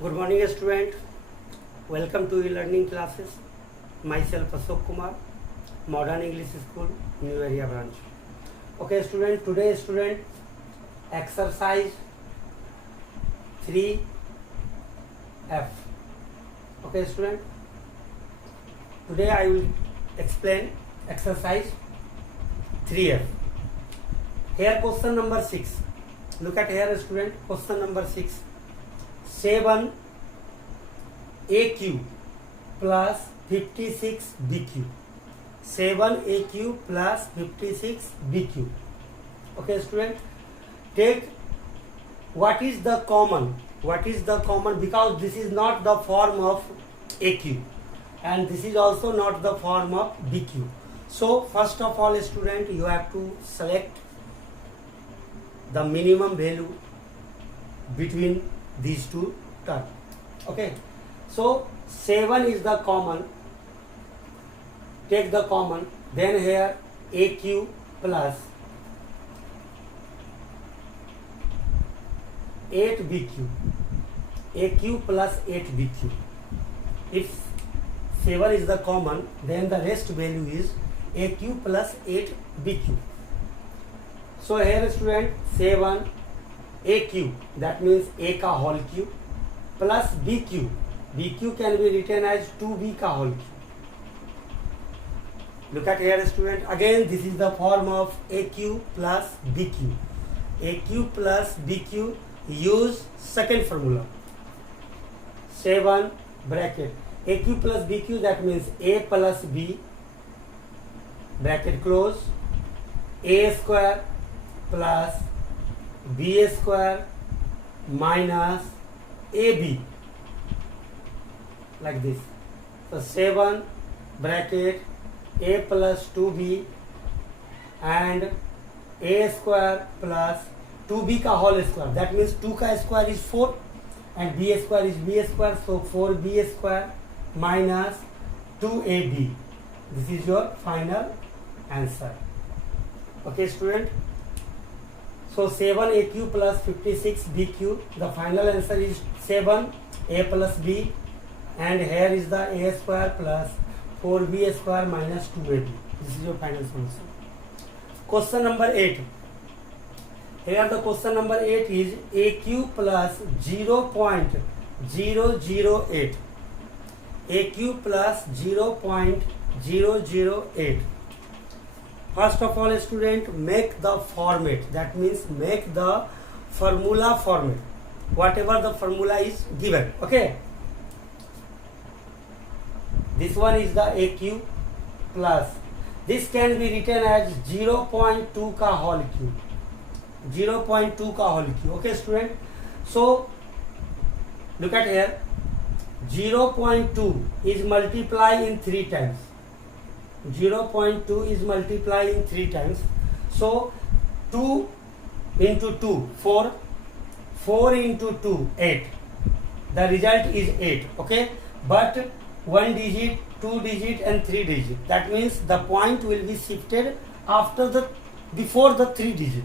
Good morning, student. Welcome to e-learning classes. Myself Ashok Kumar, Modern English School, New Area Branch. Okay, student. Today, student, exercise 3F. Okay, student. Today I will explain exercise 3F. Here, question number 6. Look at here, student. Question number 6. 7AQ plus 56BQ. 7AQ plus 56BQ. Okay, student. Take what is the common. Because this is not the form of AQ and this is also not the form of BQ. So first of all, student, you have to select the minimum value between these two terms. Okay, so 7 is the common. Take the common, then here AQ plus 8BQ. AQ plus 8BQ. If 7 is the common, then the rest value is AQ plus 8BQ. So here, student, 7AQ, that means A का whole cube, plus BQ. BQ can be written as 2B का whole cube. Look at here, student. Again, this is the form of AQ plus BQ. AQ plus BQ, use second formula. 7 bracket. AQ plus BQ, that means A plus B, bracket close, A square plus B square minus AB, like this. So 7 bracket A plus 2B and A square plus 2B का whole square, that means 2 का square is 4 and B square is B square, so 4B square minus 2AB. This is your final answer. Okay, student. So 7AQ plus 56BQ, the final answer is 7A plus B, and here is the A square plus 4B square minus 2AB. This is your final solution. Question number 8. Here the question number 8 is AQ plus 0.008. AQ plus 0.008. First of all, student, make the format. That means make the formula format. Whatever the formula is given. Okay. This one is the AQ plus. This can be written as 0.2 का whole cube. 0.2 का whole cube. Okay, student. So look at here. 0.2 is multiplied in 3 times. 0.2 is multiplied in 3 times. So 2 into 2, 4. 4 into 2, 8. The result is 8. Okay. But 1 digit, 2 digit and 3 digit. That means the point will be shifted before the 3 digit.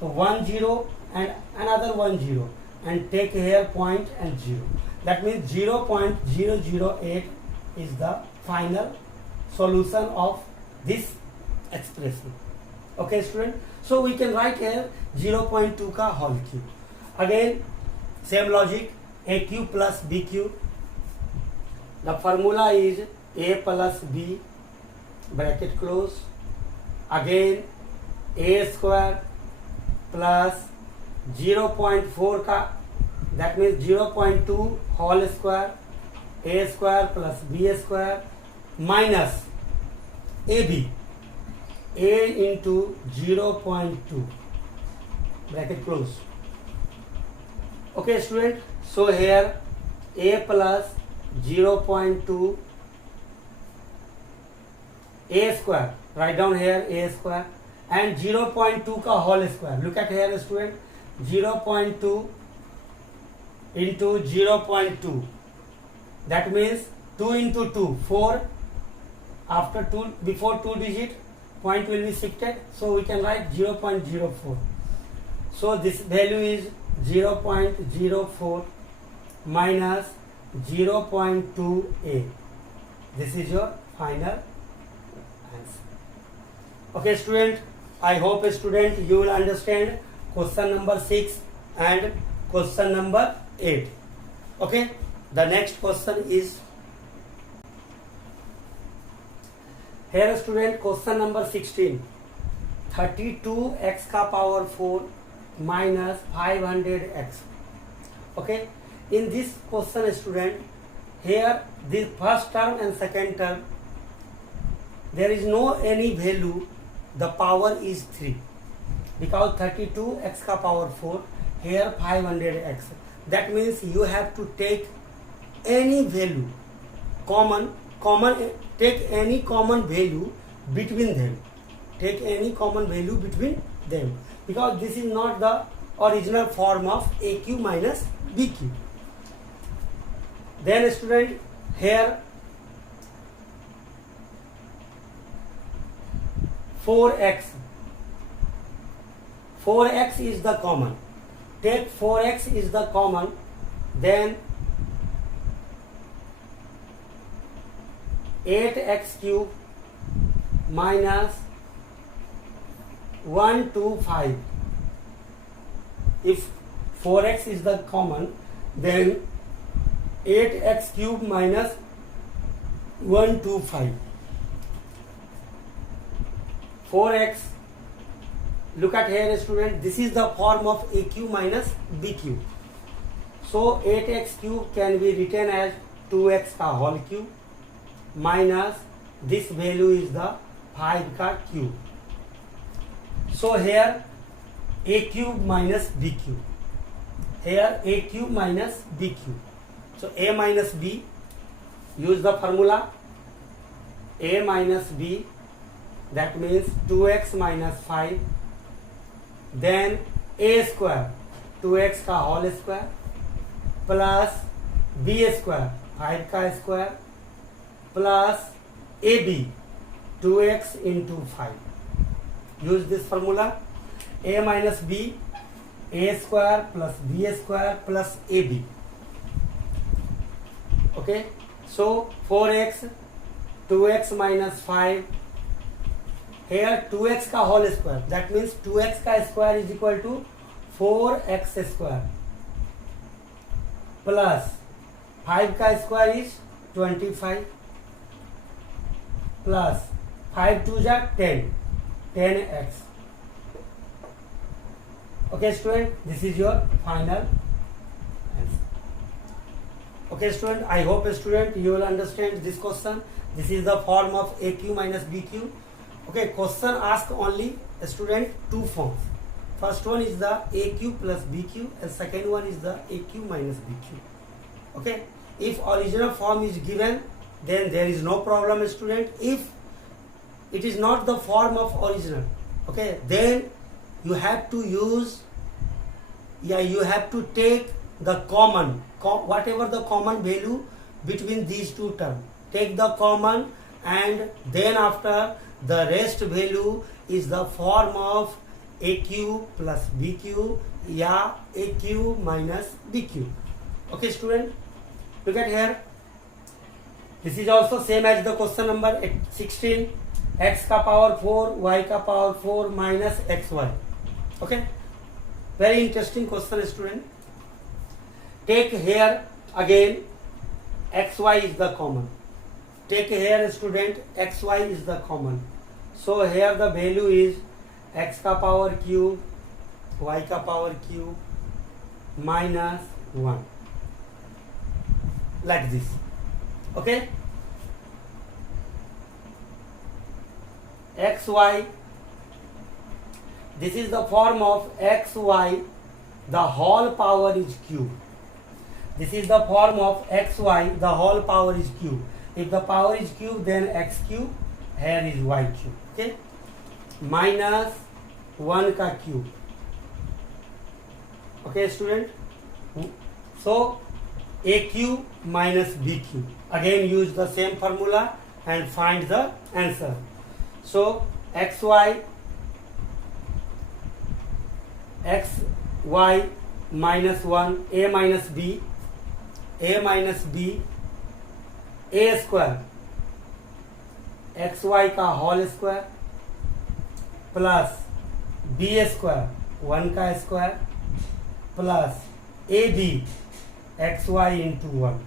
So 1 0 and another 1 0. And take here point and 0. That means 0.008 is the final solution of this expression. Okay, student. So we can write here 0.2 का whole cube. Again, same logic. AQ plus BQ. The formula is A plus B, bracket close. Again, A square plus 0.4 का, that means 0.2 whole square, A square plus B square minus AB, A into 0.2, bracket close. Okay, student. So here A plus 0.2 A square, write down here A square, and 0.2 का whole square. Look at here, student. 0.2 into 0.2, that means 2 into 2, 4. After 2, before 2 digit, point will be shifted, so we can write 0.04. So this value is 0.04 minus 0.2a. This is your final answer. Okay student, I hope student you will understand question number 6 and question number 8. Okay, the next question is here student, question number 16. 32x का power 4 minus 500x. Okay, in this question student, here the first term and second term there is no any value, the power is 3 because 32x का power 4, here 500x. That means you have to take any value common, take any common value between them. Take any common value between them because this is not the original form of AQ minus BQ. Then student, here 4x is the common. Take 4x is the common, then 8x cube minus 125. If 4x is the common, then 8x cube minus 125. 4x, look at here student, this is the form of AQ minus BQ. So 8x cube can be written as 2x का whole cube minus this value is the 5 का cube. So here a cube minus b cube. Here a cube minus b cube. So a minus b, use the formula a minus b, that means 2x minus 5, then a square 2x का whole square plus b square 5 का square plus ab 2x into 5. Use this formula a minus b, a square plus b square plus ab. Okay, so 4x 2x minus 5, here 2x का whole square, that means 2x का square is equal to 4x square plus 5 का square is 25 plus 5 2 जा 10x. Okay student, this is your final answer. Okay student, I hope student you will understand this question. This is the form of AQ minus BQ. Okay, question ask only student two forms. First one is the AQ plus BQ and second one is the AQ minus BQ. Okay, if original form is given, then there is no problem student. If it is not the form of original, okay, then you have to use, you have to take the common, whatever the common value between these two terms. Take the common and then after the rest value is the form of AQ plus BQ, या AQ minus BQ. Okay student, look at here. This is also same as the question number 16. X का power 4, y का power 4 minus xy. Okay, very interesting question student. Take here again xy is the common. Take here student xy is the common. So here the value is x का power cube, y का power cube minus 1, like this. Okay, xy, this is the form of xy, the whole power is cube. This is the form of xy, the whole power is cube. If the power is cube, then x cube, here is y cube. Okay, minus 1 का cube. Okay student, so a cube minus b cube. Again use the same formula and find the answer. So xy minus 1, a minus b, a minus b a square X Y का whole square plus B square 1 का square plus A B X Y into 1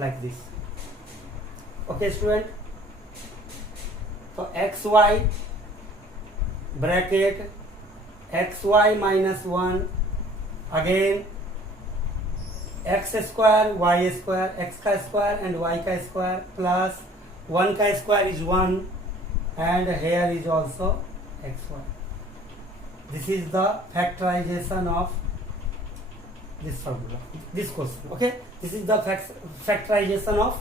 like this. Okay student, तो X Y bracket X Y minus 1 again X square Y square X का square and Y का square plus 1 का square is 1 and here is also xy. This is the factorization of this formula, this question. Okay, this is the factorization of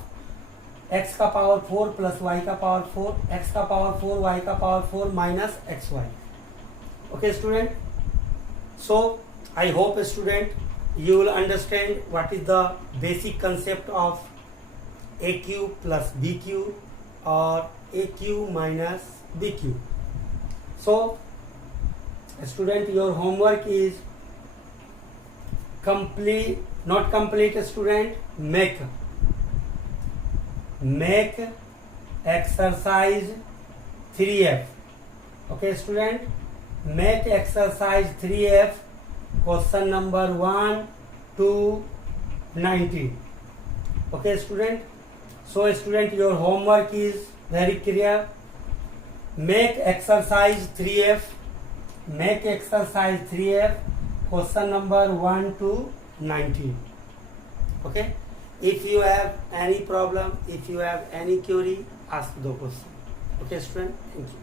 x का power 4 plus y का power 4, x का power 4, y का power 4 minus xy. Okay student, so I hope student you will understand what is the basic concept of aq plus bq or aq minus bq. So student, your homework is complete, not complete student, make exercise 3f. Okay student, make exercise 3f question number 1 to 19. Okay student, so student, your homework is very clear. Make exercise 3f, make exercise 3f question number 1 to 19. Okay, if you have any problem, if you have any query, ask the question. Okay student, thank you.